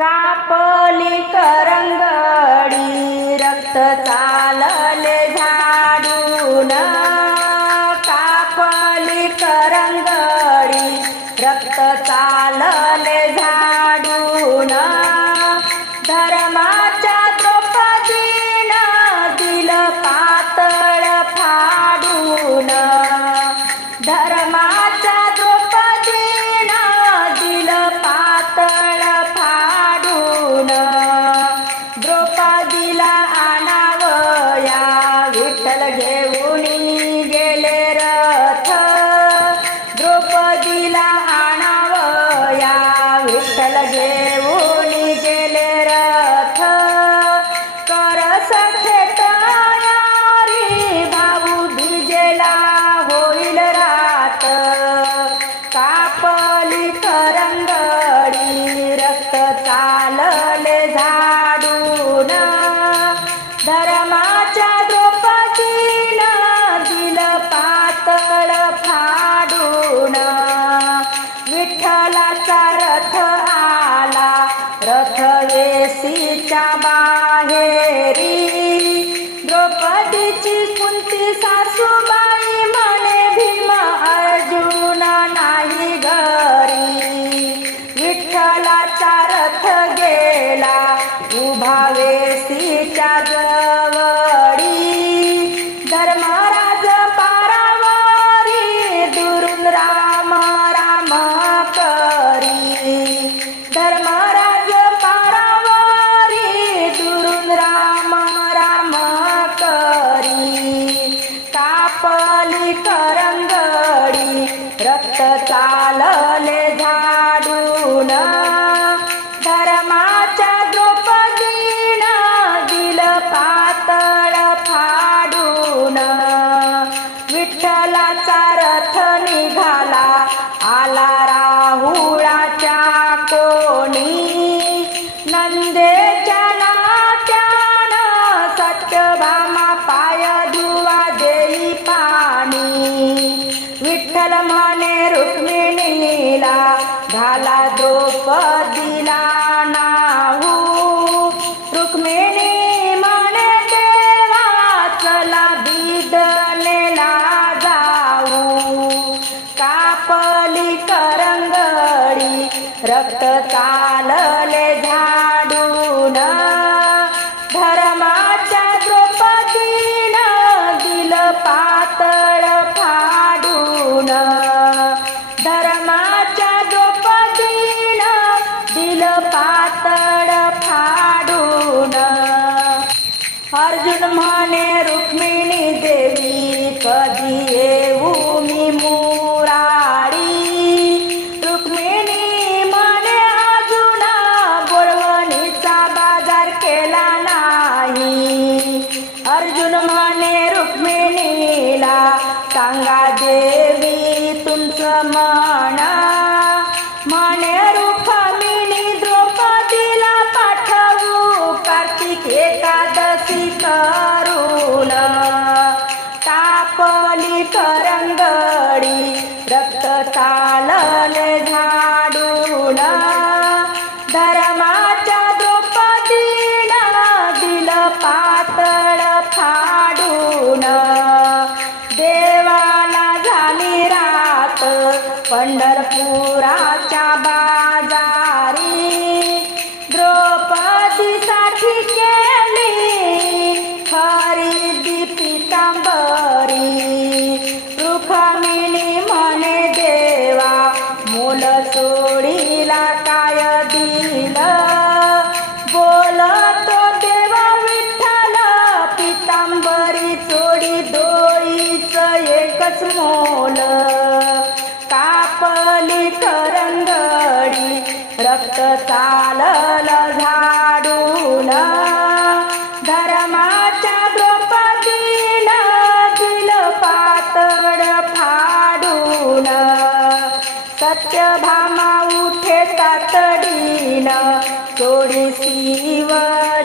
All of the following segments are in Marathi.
कापली करंगडी रक्त चालले झाडून. कापली करंगडी रक्त चालले झाडून. कुंती कुंती सासूबाई म्हणे भीमा अर्जुन नाही घरी. विठ्ठलाचा रथ गेला उभा वेसीच्या जवळ. रुक्मिणीला घाला द्रौपदीला नाहू. रुक्मिणी म्हणे देवा चला बिदनेला जाऊ. कापली करंगळी रक्त चालला करंगळी रक्त चालल झाडून. धर्माच्या द्रौपदीन दिल पातळ फाडून. सत्यभामा उठे तातडीन सोडी शिवा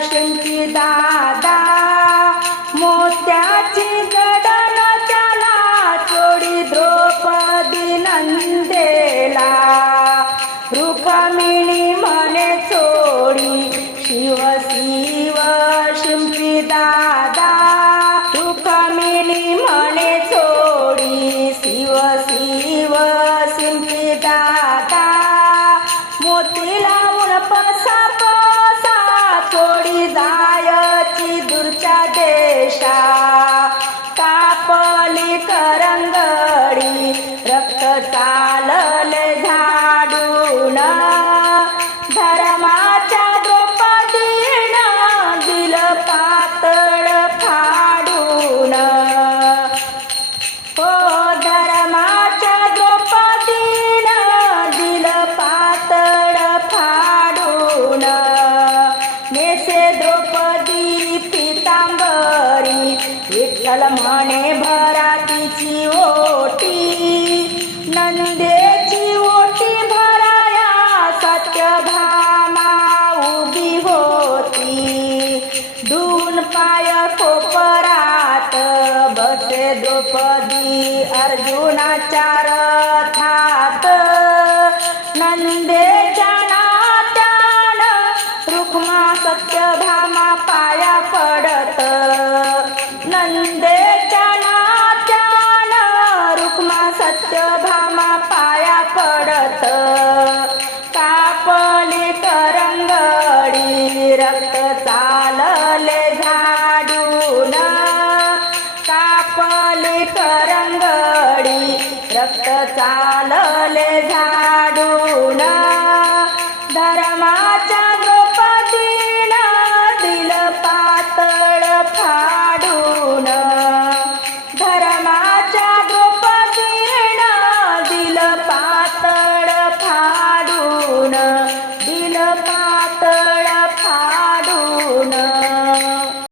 द्रौपदी अर्जुनाच्या रथात. नंदेच्या नात्यान रुक्मा सत्यभामा पाया पडत. नंदेच्या नात्यान रुक्मा सत्यभामा पाया पडत. कापली करंगडी रक्त रक्त चालले झाडून.